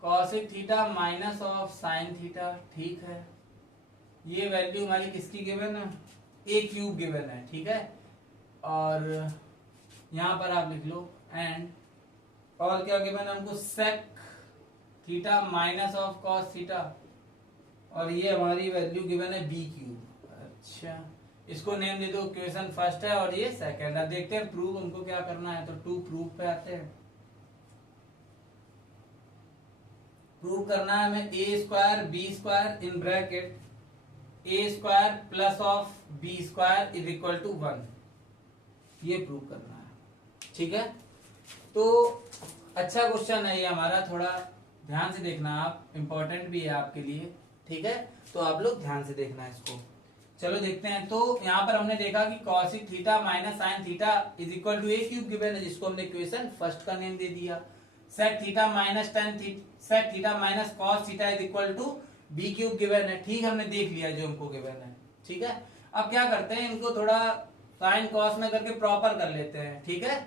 cosec theta minus of sine theta. ठीक है, ये वैल्यू हमारी किसकी गिवन है, ए क्यूब गिवन है। ठीक है, और यहां पर आप लिख लो एंड, और क्या गिवन है हमको, sec theta minus of cos theta, और ये हमारी वैल्यू गिवन है बी क्यूब। अच्छा, इसको नेम दे दो, इक्वेशन फर्स्ट है और ये सेकंड है। देखते हैं प्रूव हमको क्या करना है, तो टू प्रूव पे आते हैं। प्रूव करना है हमें A square B square in bracket A square plus of B square is equal to 1, ये प्रूव करना है। ठीक है, तो अच्छा क्वेश्चन है ये हमारा, थोड़ा ध्यान से देखना आप, इंपॉर्टेंट भी है आपके लिए। ठीक है, तो आप लोग ध्यान से देखना है इसको। चलो देखते हैं। तो यहाँ पर हमने देखा कि cosec theta minus sine theta is equal to a cube given है, जिसको हमने इक्वेशन फर्स्ट का नेम दे दिया। Sec theta minus sec theta minus cos theta is equal to B cube given है। ठीक, हमने देख लिया जो हमको गिवन है। ठीक है, अब क्या करते हैं, इनको थोड़ा साइन कॉस में करके प्रॉपर कर लेते हैं। ठीक है,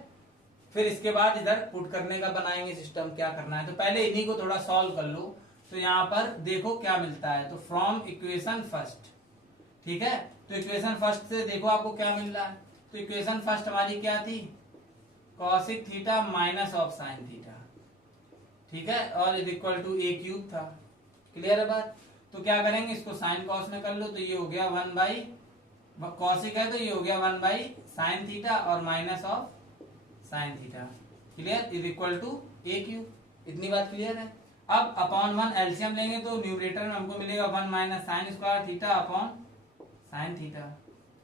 फिर इसके बाद इधर पुट करने का बनाएंगे सिस्टम, क्या करना है। तो पहले इन्हीं को थोड़ा सॉल्व कर लो। तो यहाँ पर देखो क्या मिलता है, तो फ्रॉम इक्वेशन फर्स्ट, ठीक है, तो इक्वेशन फर्स्ट से देखो आपको क्या मिल रहा है। तो इक्वेशन फर्स्ट हमारी क्या थी, cosec theta minus of sine theta. ठीक है, और is equal to a cube था। क्लियर है बात। तो क्या करेंगे, इसको साइन कॉस में कर लो, तो ये हो गया 1 बाई, कॉसिक है तो ये हो गया 1 बाई साइन थीटा और minus of sine theta. Clear, is equal to a cube. इतनी बात क्लियर है। अब अपॉन 1 एलसीएम लेंगे तो न्यूमरेटर में हमको मिलेगा 1 minus sign square theta upon sine theta.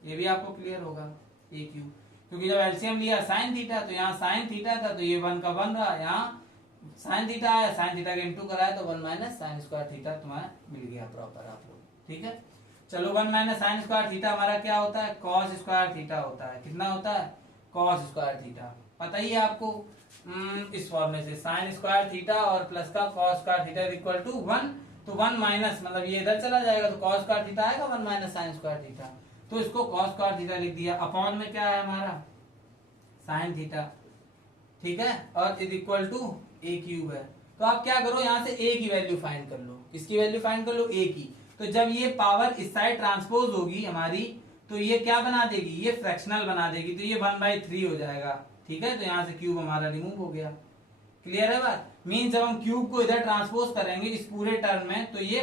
ये भी आपको क्लियर होगा, ए क्यूब, क्योंकि जब एलसीएम लिया साइन थीटा तो यहाँ साइन थीटा था तो ये 1 का 1 रहा, यहाँ साइन थीटा आया, साइन थीटा के इंटू कराया तो 1 माइनस साइन स्क्वायर थीटा तुम्हारा मिल गया प्रॉपर आप लोग। ठीक है, चलो 1 माइनस साइन स्क्वायर थीटा हमारा क्या होता है, कॉस स्क्वायर थीटा होता है। कितना होता है, कॉस स्क्वायर थीटा, पता ही है आपको। इस फॉर्मूले से साइन स्क्वायर थीटा और प्लस का cos square theta equal to 1, तो 1 माइनस मतलब ये इधर चला जाएगा तो कॉस स्क्वायर थीटा आएगा 1 माइनस साइन स्क्वायर थीटा, तो इसको कॉस स्क्वायर थीटा लिख दिया। अपॉन में क्या है हमारा साइन थीटा। ठीक है, और is equal to a cube है। तो आप क्या करो, यहाँ से ए की वैल्यू फाइंड कर लो। किसकी वैल्यू फाइंड कर लो, ए की। तो जब ये पावर इस साइड ट्रांसपोज होगी हमारी, तो ये क्या बना देगी, ये फ्रैक्शनल बना देगी, तो ये 1/3 हो जाएगा। ठीक है, तो यहाँ से क्यूब हमारा रिमूव हो गया। क्लियर है बात। मीन जब हम क्यूब को इधर ट्रांसपोज करेंगे इस पूरे टर्म में, तो ये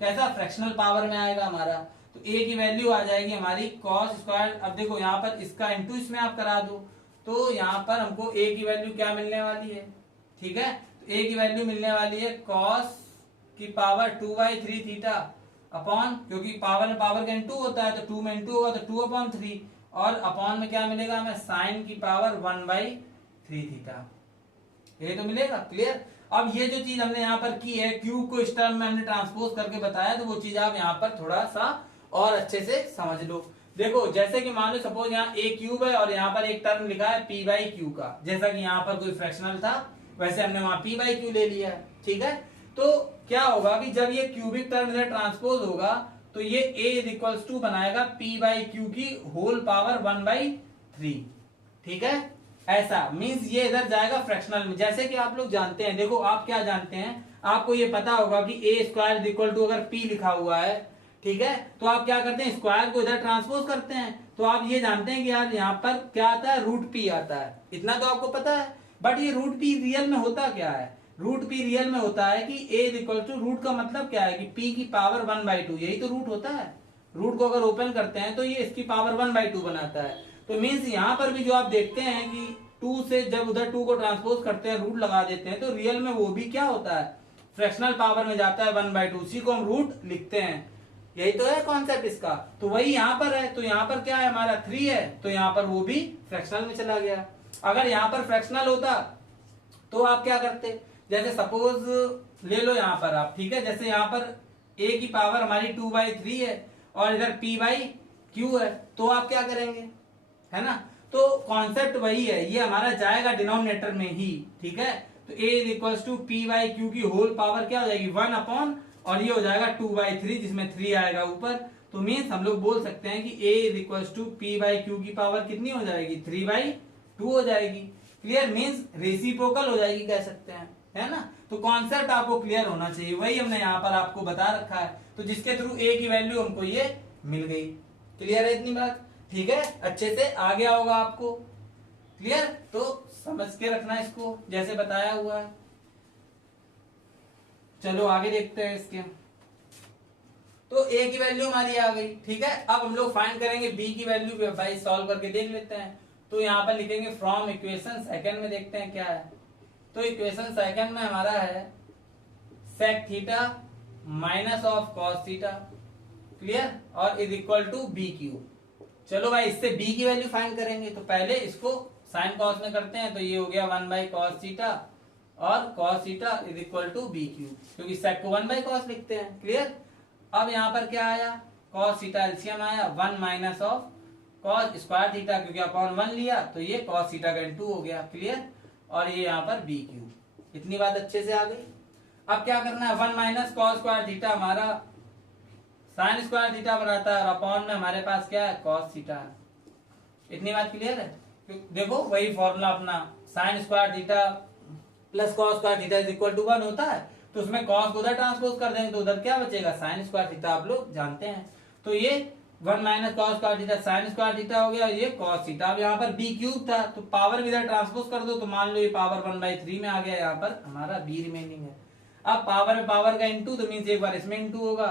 कैसा फ्रैक्शनल पावर में आएगा हमारा। तो ए की वैल्यू आ जाएगी हमारी कॉस स्क्वायर। अब देखो यहाँ पर इसका इंटू इसमें आप करा दो, तो यहाँ पर हमको ए की वैल्यू क्या मिलने वाली है। ठीक है, तो ए की वैल्यू मिलने वाली है कॉस की पावर 2/3 थीटा अपॉन, क्योंकि पावर में पावर का इंटू होता है तो 2 में इंटू होगा तो 2/3, और अपॉन में क्या मिलेगा हमें, साइन की पावर 1/3 थीटा, ये तो मिलेगा। क्लियर। अब ये जो चीज हमने यहाँ पर की है, क्यूब को इस टर्म में हमने ट्रांसपोज करके बताया, तो वो चीज आप यहाँ पर थोड़ा सा और अच्छे से समझ लो। देखो जैसे कि मान लो सपोज यहाँ ए क्यूब है और यहाँ पर एक टर्म लिखा है p/q का, जैसा कि यहाँ पर कोई फ्रैक्शनल था वैसे हमने वहां p/q ले लिया। ठीक है, तो क्या होगा कि जब ये क्यूबिक टर्म इधर ट्रांसपोज होगा तो ये a इज इक्वल्स टू बनाएगा p/q की होल पावर 1/3। ठीक है, ऐसा मींस ये इधर जाएगा फ्रैक्शनल में। जैसे कि आप लोग जानते हैं, देखो आप क्या जानते हैं, आपको ये पता होगा कि ए स्क्वायर इज इक्वल टू, अगर p लिखा हुआ है, ठीक है, तो आप क्या करते हैं, स्क्वायर को इधर ट्रांसपोज करते हैं। तो आप ये जानते हैं कि यार यहाँ पर क्या आता है, √p आता है, इतना तो आपको पता है। बट ये √p रियल में होता क्या है, √p रियल में होता है कि a is equal to, root का मतलब क्या है कि p की पावर 1/2, यही तो रूट होता है। रूट को अगर ओपन करते हैं तो ये इसकी पावर 1/2 बनाता है। तो मीन्स यहाँ पर भी जो आप देखते हैं कि 2 से जब उधर 2 को ट्रांसपोज करते हैं, रूट लगा देते हैं, तो रियल में वो भी क्या होता है, फ्रैक्शनल पावर में जाता है 1/2, उसी को हम रूट लिखते हैं। यही तो है कॉन्सेप्ट इसका। तो वही यहाँ पर है, तो यहाँ पर क्या है हमारा 3 है, तो यहाँ पर वो भी फ्रैक्शनल में चला गया। अगर यहाँ पर फ्रैक्शनल होता तो आप क्या करते, जैसे सपोज ले लो यहाँ पर आप, ठीक है, जैसे यहाँ पर a की पावर हमारी 2/3 है और इधर p/q है, तो आप क्या करेंगे, है ना। तो कॉन्सेप्ट वही है, ये हमारा जाएगा डिनोमिनेटर में ही, ठीक है। तो a is equal to p by q की होल पावर क्या हो जाएगी 1 अपॉन, और ये हो जाएगा 2/3 जिसमें 3 आएगा ऊपर। तो मीन्स हम लोग बोल सकते हैं कि a is equal to p by q की पावर कितनी हो जाएगी 3/2 हो जाएगी। क्लियर, मीन्स रेसिप्रोकल हो जाएगी कह सकते हैं, है ना। तो कॉन्सेप्ट आपको क्लियर होना चाहिए, वही हमने यहाँ पर आपको बता रखा है। तो जिसके थ्रू a की वैल्यू हमको ये मिल गई। क्लियर है इतनी बात, ठीक है, अच्छे से आ गया होगा आपको। क्लियर, तो समझ के रखना इसको जैसे बताया हुआ है। चलो आगे देखते हैं इसके। तो a की वैल्यू हमारी आ गई, ठीक है। अब हम लोग फाइंड करेंगे b की वैल्यू, भाई सॉल्व करके देख लेते हैं। तो यहाँ पर लिखेंगे फ्रॉम इक्वेशन सेकंड में, देखते हैं क्या है। तो इक्वेशन सेकंड में हमारा है sec theta minus of cos theta, clear, और is equal to B cube. चलो भाई इससे b की वैल्यू फाइंड करेंगे, तो पहले इसको साइन कॉस में करते हैं। तो ये हो गया 1/cos थीटा, और cos theta is equal to B cube, क्योंकि सेक को 1/cos लिखते हैं। क्लियर, अब यहाँ पर क्या आया, cos थीटा एलसीएम आया 1 minus of cos square theta, क्योंकि अपॉन 1 लिया तो ये cos थीटा का इनटू हो गया। क्लियर, और ये यहाँ पर बी क्यूब। इतनी बात अच्छे से आ गई। अब क्या करना है, 1 माइनस cos स्क्वायर थीटा हमारा साइन स्क्वायर थीटा बनाता है, और अपॉन में हमारे पास क्या है cos थीटा है। इतनी बात क्लियर है। देखो वही फॉर्मूला अपना, sine square theta plus cos square theta is equal to 1 होता है। तो उसमें cos को उधर ट्रांसपोज कर देंगे, तो उधर क्या बचेगा साइन स्क्वायर थीटा, आप लोग जानते हैं। तो ये 1 minus cos square theta sine square theta हो गया, और ये cos थीटा। अब यहाँ पर b क्यूब था, तो पावर भी इधर ट्रांसपोज कर दो, तो मान लो ये पावर 1/3 में आ गया, यहाँ पर हमारा b रिमेनिंग है। अब पावर में पावर का इंटू, तो मीन्स एक बार इसमें इंटू होगा,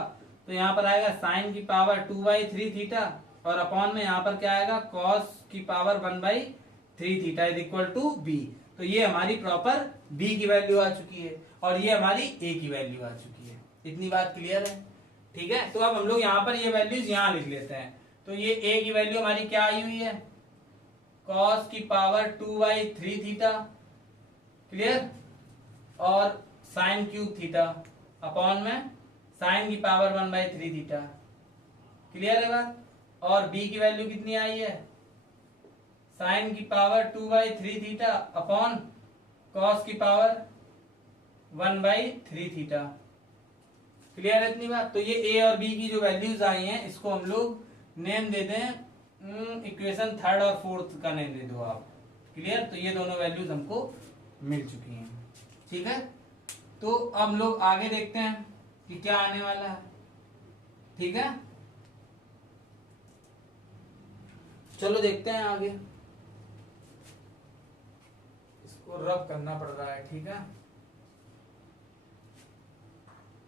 तो यहाँ पर आएगा साइन की पावर 2/3 थीटा, और अपॉन में यहाँ पर क्या आएगा cos की power 1/3 theta is equal to b। तो ये हमारी प्रॉपर b की वैल्यू आ चुकी है, और ये हमारी a की वैल्यू आ चुकी है। इतनी बात क्लियर है, ठीक है। तो अब हम लोग यहाँ पर ये वैल्यूज यहाँ लिख लेते हैं। तो ये a की वैल्यू हमारी क्या आई हुई है, cos की पावर 2/3 थीटा, क्लियर, और साइन क्यूब थीटा, अपॉन में साइन की पावर 1/3 थीटा। क्लियर है बात। और b की वैल्यू कितनी आई है, साइन की पावर 2/3 थीटा अपॉन cos की पावर 1/3 थीटा। क्लियर है इतनी बात। तो ये a और b की जो वैल्यूज आई हैं, इसको हम लोग नेम दे दें, इक्वेशन थर्ड और फोर्थ का नेम दे दो आप। क्लियर, तो ये दोनों वैल्यूज हमको मिल चुकी हैं, ठीक है। तो अब हम लोग आगे देखते हैं कि क्या आने वाला है, ठीक है। चलो देखते हैं आगे, इसको रब करना पड़ रहा है, ठीक है।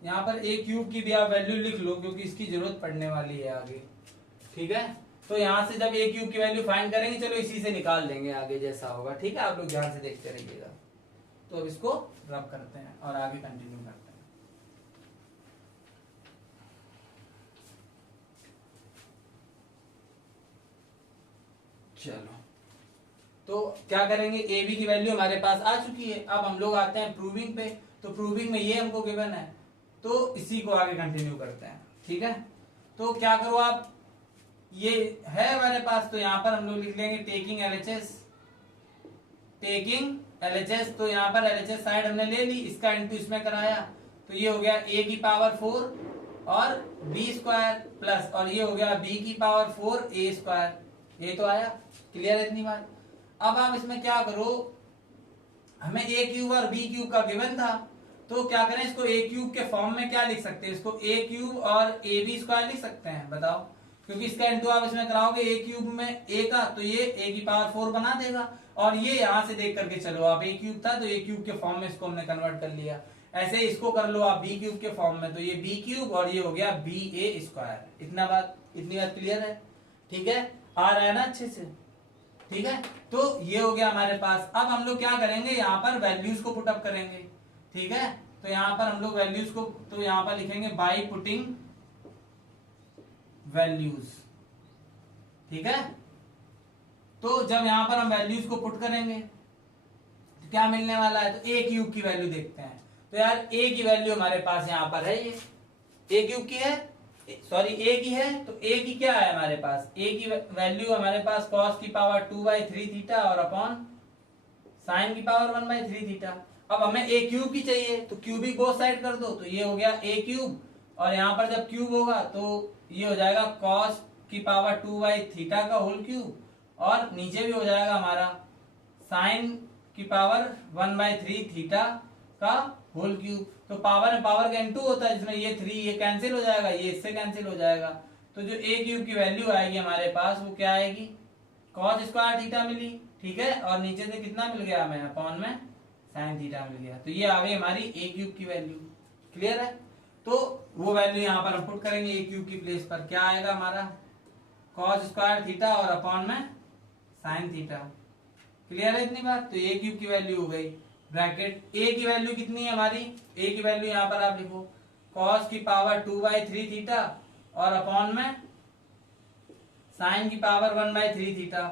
यहाँ पर a क्यूब की भी आप वैल्यू लिख लो, क्योंकि इसकी जरूरत पड़ने वाली है आगे, ठीक है। तो यहाँ से जब a क्यूब की वैल्यू फाइंड करेंगे, चलो इसी से निकाल देंगे आगे जैसा होगा, ठीक है। आप लोग ध्यान से देखते रहिएगा। तो अब इसको रब करते हैं और आगे कंटिन्यू करते हैं। चलो, तो क्या करेंगे, ए बी की वैल्यू हमारे पास आ चुकी है। अब हम लोग आते हैं प्रूविंग पे। तो प्रूविंग में ये हमको गिवन है, तो इसी को आगे कंटिन्यू करते हैं, ठीक है। तो क्या करो आप, ये है हमारे पास, तो यहाँ पर हम लोग लिख लेंगे टेकिंग एलएचएस, टेकिंग एलएचएस। तो यहाँ पर एलएचएस साइड हमने ले ली, इसका इंटू इसमें कराया, तो ये हो गया a की पावर 4 और b स्क्वायर प्लस, और ये हो गया b की पावर 4 a स्क्वायर। ये तो आया, क्लियर है इतनी बात। अब आप इसमें क्या करो, हमें a क्यूब और b क्यूब का गिवन था, तो क्या करें, इसको a क्यूब के फॉर्म में क्या लिख सकते हैं, इसको a क्यूब और a b स्क्वायर लिख सकते हैं, बताओ। क्योंकि इसका इंटू आप इसमें कराओगे a क्यूब में a का, तो ये a की पावर 4 बना देगा, और ये यहां से देख करके चलो आप a क्यूब था, तो a क्यूब के फॉर्म में इसको हमने कन्वर्ट कर लिया। ऐसे इसको कर लो आप b क्यूब के फॉर्म में, तो ये b क्यूब और ये हो गया ba स्क्वायर। इतनी बात क्लियर है, ठीक है, आ रहा है ना अच्छे से, ठीक है। तो ये हो गया हमारे पास। अब हम लोग क्या करेंगे, यहाँ पर वैल्यूज को पुटअप करेंगे, ठीक है। तो यहाँ पर हम लोग वैल्यूज को, तो यहाँ पर लिखेंगे बाय पुटिंग वैल्यूज, ठीक है। तो जब यहाँ पर हम वैल्यूज को पुट करेंगे तो क्या मिलने वाला है, तो a क्यूब की वैल्यू देखते हैं। तो यार a की वैल्यू हमारे पास यहाँ पर है, ये a क्यूब की है सॉरी ए की है, तो ए की क्या है हमारे पास, ए की वैल्यू हमारे पास cos की पावर 2/3 थीटा और अपॉन साइन की पावर 1/3 थीटा। अब हमें ए क्यूब की चाहिए, तो क्यूबिक बोथ साइड कर दो, तो ये हो गया ए क्यूब, और यहाँ पर जब क्यूब होगा तो ये हो जाएगा cos की पावर 2/थीटा का होल क्यूब, और नीचे भी हो जाएगा हमारा साइन की पावर 1/3 थीटा का होल क्यूब। तो पावर में पावर का इनटू होता है, जिसमें ये 3 ये कैंसिल हो जाएगा, ये इससे कैंसिल हो जाएगा, तो जो ए क्यूब की वैल्यू आएगी हमारे पास वो क्या आएगी, cos स्क्वायर थीटा मिली, ठीक है, और नीचे से कितना मिल गया हमें, अपॉन में साइन थीटा मिल गया, तो ये आ गई हमारी ए क्यूब की वैल्यू। क्लियर है, तो वो वैल्यू यहाँ पर हम पुट करेंगे ए क्यूब की प्लेस पर, क्या आएगा हमारा cos स्क्वायर थीटा और अपॉन में साइन थीटा। क्लियर है इतनी बात, तो ए क्यूब की वैल्यू हो गई, ब्रैकेट ए की वैल्यू कितनी है हमारी, ए की वैल्यू यहाँ पर आप लिखो cos की पावर 2/3 थीटा और अपॉन में साइन की power 1/3 theta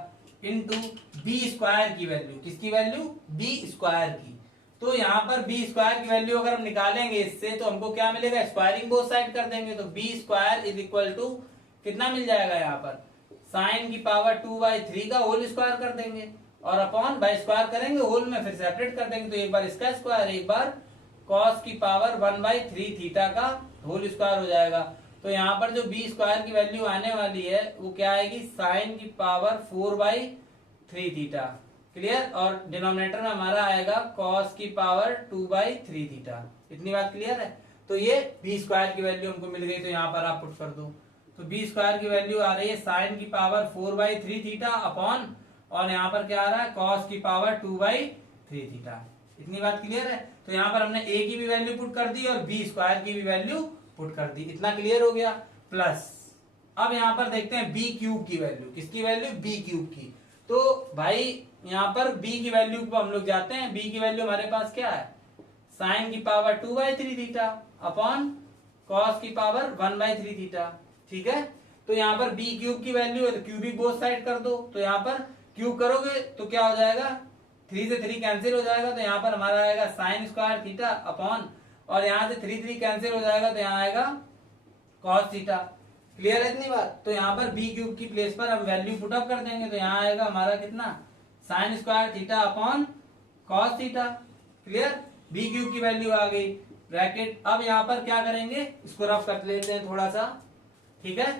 into b square की वैल्यू, किसकी वैल्यू, बी स्क्वायर की। तो यहाँ पर बी स्क्वायर की वैल्यू अगर हम निकालेंगे इससे तो हमको क्या मिलेगा, स्क्वायरिंग बोथ साइड कर देंगे, तो b square is equal to कितना मिल जाएगा यहाँ पर, साइन की पावर 2/3 का होल स्क्वायर कर देंगे, और अपॉन बाय स्क्वायर करेंगे होल में, फिर सेपरेट कर देंगे, तो एक बार इसका स्क्वायर, एक बार cos की पावर 1/3 थीटा का होल स्क्वायर हो जाएगा। तो यहाँ पर जो बी स्क्वायर की वैल्यू आने वाली है वो क्या आएगी, साइन की पावर 4/3 थीटा। क्लियर, और डिनोमिनेटर में हमारा आएगा cos की पावर 2/3 थीटा। इतनी बात क्लियर है, तो ये बी स्क्वायर की वैल्यू हमको मिल गई, तो यहाँ पर आप पुट कर दो, तो बी स्क्वायर की वैल्यू आ रही है साइन की पावर 4/3 थीटा अपॉन, और यहाँ पर क्या आ रहा है cos की पावर 2/3 थीटा। इतनी बात क्लियर है, तो यहाँ पर हमने a की भी वैल्यू पुट कर दी और b स्क्वायर की भी वैल्यू पुट कर दी, इतना क्लियर हो गया। प्लस अब यहाँ पर देखते हैं b क्यूब की वैल्यू, किसकी वैल्यू, b क्यूब की। तो भाई यहाँ पर b की वैल्यू को हम लोग जाते हैं, b की वैल्यू हमारे पास क्या है, साइन की पावर 2/3 थीटा अपॉन cos की पावर 1/3 थीटा, ठीक है। तो यहाँ पर b क्यूब की वैल्यू है, तो क्यूबिक बोथ साइड कर दो, तो यहाँ पर क्यूब करोगे तो क्या हो जाएगा, 3 से 3 कैंसिल हो जाएगा, तो यहाँ पर हमारा आएगा साइन स्क्वायर थीटा अपॉन, और यहाँ से 3 कैंसिल हो जाएगा, तो यहाँ आएगा cos थीटा। क्लियर है इतनी बात, तो यहाँ पर बी क्यूब की प्लेस पर हम वैल्यू पुट अप कर देंगे, तो यहाँ आएगा हमारा कितना, sine square theta upon cos theta. Clear, b cube की वैल्यू आ गई, ब्रैकेट। अब यहाँ पर क्या करेंगे, इसको रफ कर लेते हैं थोड़ा सा, ठीक है।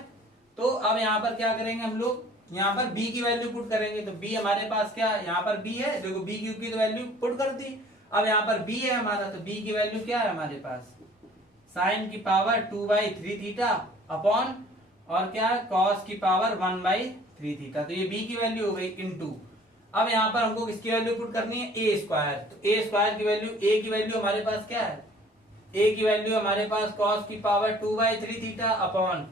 तो अब यहाँ पर क्या करेंगे हम लोग, यहाँ पर b की वैल्यू पुट करेंगे, तो b हमारे पास क्या है, यहाँ पर b है, देखो b क्यूब की तो वैल्यू पुट कर दी। अब यहाँ पर b है हमारा, तो b की वैल्यू क्या है हमारे पास, साइन की पावर 2/3 थीटा अपॉन, और क्या है cos की पावर 1/3 थीटा, तो ये b की वैल्यू हो गई इनटू। अब यहाँ पर हमको किसकी वैल्यू पुट करनी है, a स्क्वायर, तो a स्क्वायर की वैल्यू, a की वैल्यू हमारे पास क्या है, a की वैल्यू हमारे पास cos की पावर 2/3 थीटा अपॉन,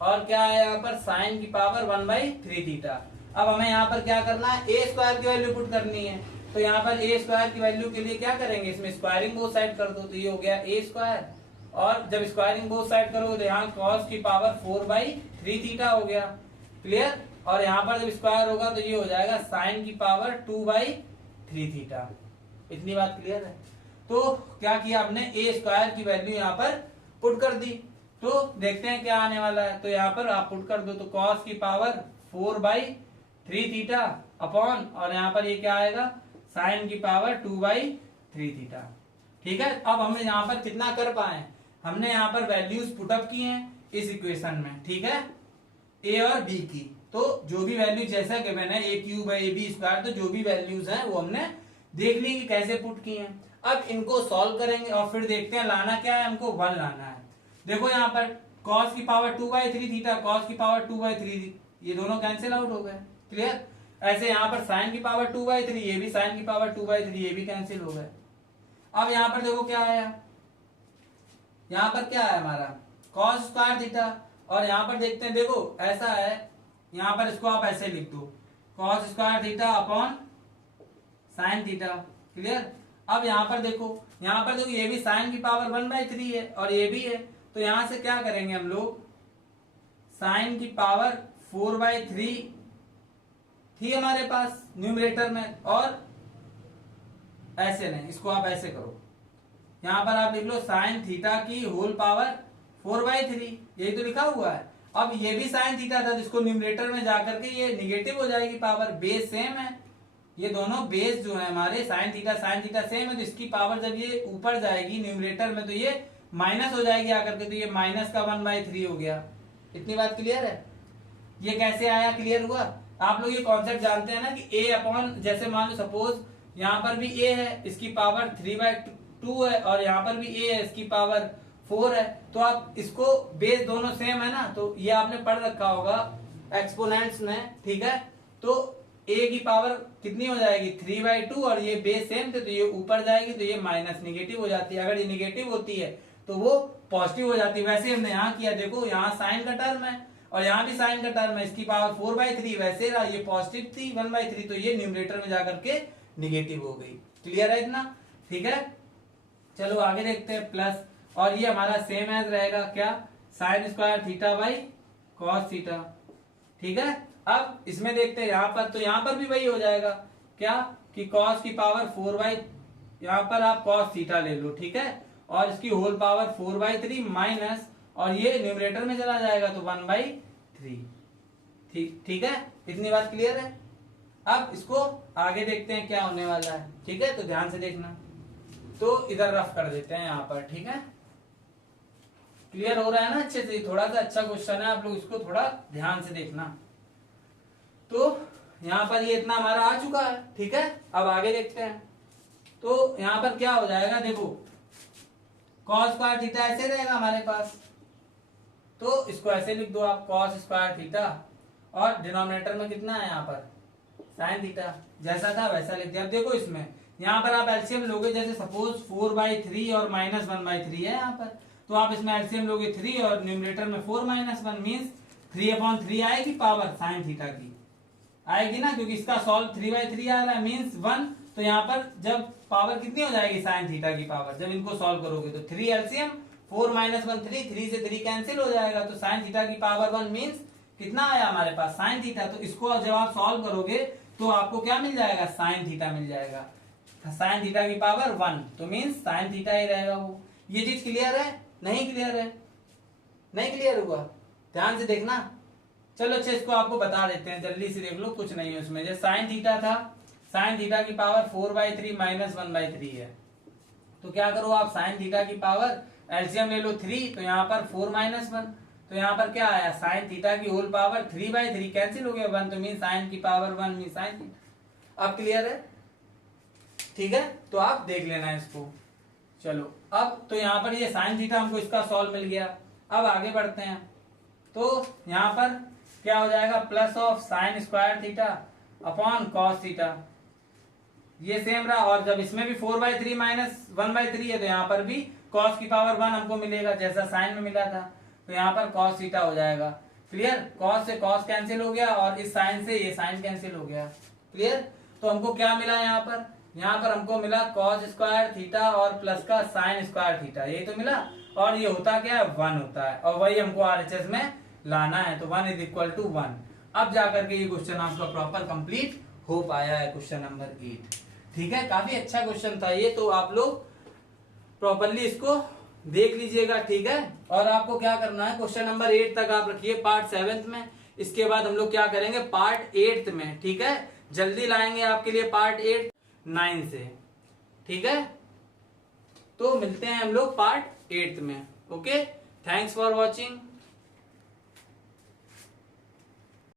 और क्या है यहाँ पर साइन की पावर 1/3 थीटा। अब हमें यहाँ पर क्या करना है, ए स्क्वायर की वैल्यू पुट करनी है, तो यहाँ पर ए स्क्वायर की वैल्यू के लिए क्या करेंगे, इसमें स्क्वायरिंग बोथ साइड कर दो, तो ये हो गया ए स्क्वायर, और जब स्क्वायरिंग बोथ साइड करोगे तो यहाँ cos की पावर 4/3 थीटा हो गया। क्लियर, और यहाँ पर जब स्क्वायर होगा तो ये हो जाएगा साइन की पावर 2/3 थीटा। इतनी बात क्लियर है, तो क्या किया हमने, ए स्क्वायर की वैल्यू यहाँ पर पुट कर दी, तो देखते हैं क्या आने वाला है। तो यहाँ पर आप पुट कर दो, तो cos की पावर 4/3 थीटा अपॉन, और यहाँ पर ये क्या आएगा, साइन की पावर 2/3 थीटा। ठीक है, अब हम यहाँ पर कितना कर पाए, हमने यहाँ पर वैल्यूज पुटअप की हैं इस इक्वेशन में, ठीक है, a और b की। तो जो भी वैल्यू जैसा गिवन है, a क्यूब है, ab स्क्वायर, तो जो भी वैल्यूज हैं वो हमने देख ली कि कैसे पुट की हैं। अब इनको सॉल्व करेंगे और फिर देखते हैं लाना क्या है, हमको 1 लाना है। देखो यहाँ पर cos की पावर 2/3 थीटा, cos की पावर 2/3, ये दोनों कैंसिल आउट हो गए। क्लियर, ऐसे यहाँ पर साइन की पावर 2/3, ये भी साइन की पावर 2/3, ये भी कैंसिल हो गए। अब यहाँ पर देखो क्या आया, यहाँ पर क्या है हमारा cos स्क्वायर थीटा, और यहाँ पर देखते हैं, देखो ऐसा है, यहाँ पर इसको आप ऐसे लिख दो, cos square theta upon sine theta. Clear, अब यहाँ पर देखो ये भी साइन की पावर 1/3 है और ये भी है, तो यहां से क्या करेंगे हम लोग, साइन की पावर 4/3 थी हमारे पास न्यूमरेटर में, और ऐसे नहीं, इसको आप ऐसे करो, यहां पर आप लिख लो साइन थीटा की होल पावर 4/3, यही तो लिखा हुआ है। अब ये भी साइन थीटा था, जिसको न्यूमरेटर में जाकर के ये निगेटिव हो जाएगी पावर, बेस सेम है, ये दोनों बेस जो है हमारे साइन थीटा सेम है, तो इसकी पावर जब ये ऊपर जाएगी न्यूमरेटर में तो ये माइनस हो जाएगी आकर के, तो ये माइनस का 1/3 हो गया। इतनी बात क्लियर है? ये कैसे आया, क्लियर हुआ? आप लोग ये कॉन्सेप्ट जानते हैं ना कि a अपॉन, जैसे मान लो सपोज यहाँ पर भी a है, इसकी पावर 3/2 है, और यहाँ पर भी a है, इसकी पावर 4 है, तो आप इसको बेस दोनों सेम है ना, तो ये आपने पढ़ रखा होगा एक्सपोनेंट्स में, ठीक है? तो a की पावर कितनी हो जाएगी 3/2, और ये बेस सेम थे तो ये ऊपर जाएगी, तो ये माइनस निगेटिव हो जाती है। अगर ये निगेटिव होती है तो वो पॉजिटिव हो जाती है। वैसे हमने यहाँ किया, देखो यहाँ साइन का टर्म है और यहाँ भी साइन का टर्म है, इसकी पावर 4/3, वैसे ये पॉजिटिव थी 1/3, तो ये न्यूमरेटर में जाकर के निगेटिव हो गई। क्लियर है इतना? ठीक है, चलो आगे देखते हैं प्लस, और ये हमारा सेम एज रहेगा क्या, sign square theta by cos theta. ठीक है, अब इसमें देखते हैं यहाँ पर, तो यहाँ पर भी वही हो जाएगा क्या कि कॉस की पावर 4 यहाँ पर आप कॉस थीटा ले लो, ठीक है, और इसकी होल पावर 4/3 माइनस, और ये न्यूमरेटर में चला जाएगा तो 1/3। ठीक है, इतनी बात क्लियर है? अब इसको आगे देखते हैं क्या होने वाला है। ठीक है, तो ध्यान से देखना, तो इधर रफ कर देते हैं यहाँ पर। ठीक है, क्लियर हो रहा है ना अच्छे से? थोड़ा सा अच्छा क्वेश्चन है, आप लोग इसको थोड़ा ध्यान से देखना। तो यहाँ पर ये इतना हमारा आ चुका है। ठीक है, अब आगे देखते हैं, तो यहाँ पर क्या हो जाएगा, देखो कॉस स्क्वायर थीटा ऐसे रहेगा हमारे पास, तो इसको ऐसे लिख दो आप, कॉस स्क्वायर थीटा, और डिनोमिनेटर में कितना है यहाँ पर साइन थीटा, जैसा था वैसा लिख दिया। अब देखो इसमें यहाँ पर आप एलसीएम लोगे, जैसे सपोज 4/3 और माइनस 1/3 है यहाँ पर, तो आप इसमें एलसीएम लोगे 3 और न्यूमरेटर में 4 - 1 मीन्स 3/3 आएगी पावर साइन थीटा की, आएगी ना, क्योंकि इसका सॉल्व 3/3 आ रहा है मीन्स 1, तो यहाँ पर जब पावर कितनी हो जाएगी साइन थीटा की पावर, जब इनको सॉल्व करोगे तो 3 एलसीएम 4 - 1 3, 3 से 3 कैंसिल हो जाएगा, तो साइन थीटा की पावर 1 मीन्स कितना आया हमारे पास साइन थीटा। तो इसको जब आप सॉल्व करोगे तो आपको क्या मिल जाएगा, साइन थीटा मिल जाएगा, साइन थीटा की पावर 1, तो मीन्स साइन थीटा ही रहेगा वो। ये चीज क्लियर है? नहीं क्लियर है? नहीं क्लियर हुआ? ध्यान से देखना। चलो अच्छा, इसको आपको बता देते हैं, जल्दी से देख लो, कुछ नहीं है उसमें। जैसे साइन थीटा था, साइन थीटा की पावर 4/3 माइनस 1/3 है, तो क्या करो आप, साइन थीटा की पावर एलसीएम ले लो 3, तो यहाँ पर 4 - 1, तो यहाँ पर क्या आया, साइन थीटा की होल पावर 3/3 कैंसिल हो गया 1, तो मीन साइन की पावर 1 मीन साइन थीटा। अब क्लियर है? ठीक है, तो आप देख लेना इसको। चलो अब तो यहाँ पर ये साइन थीटा हमको इसका सॉल्व मिल गया। अब आगे बढ़ते हैं, तो यहाँ पर क्या हो जाएगा, plus of sine square theta upon cos theta, ये सेम रहा, और जब इसमें भी 4/3 माइनस 1/3 है, तो यहाँ पर भी कॉस की पावर 1 हमको मिलेगा, जैसा साइन में मिला था, तो यहाँ पर कॉस थीटा हो जाएगा। क्लियर? कॉस से कॉस कैंसिल हो गया, और इस साइन से ये साइन कैंसिल हो गया। क्लियर? तो हमको क्या मिला यहाँ पर, यहाँ पर हमको मिला कॉस स्क्वायर थीटा और प्लस का साइन स्क्वायर थीटा, यही तो मिला, और ये होता क्या है, 1 होता है, और वही हमको आरएचएस में लाना है, तो 1 = 1। अब जाकर के ये क्वेश्चन आपका प्रॉपर कंप्लीट हो पाया है, क्वेश्चन नंबर 8। ठीक है, काफी अच्छा क्वेश्चन था ये, तो आप लोग प्रॉपरली इसको देख लीजिएगा। ठीक है, और आपको क्या करना है, क्वेश्चन नंबर 8 तक आप रखिए पार्ट 7 में, इसके बाद हम लोग क्या करेंगे पार्ट 8 में। ठीक है, जल्दी लाएंगे आपके लिए पार्ट 8 9 से। ठीक है, तो मिलते हैं हम लोग पार्ट 8 में। Okay, thanks for watching.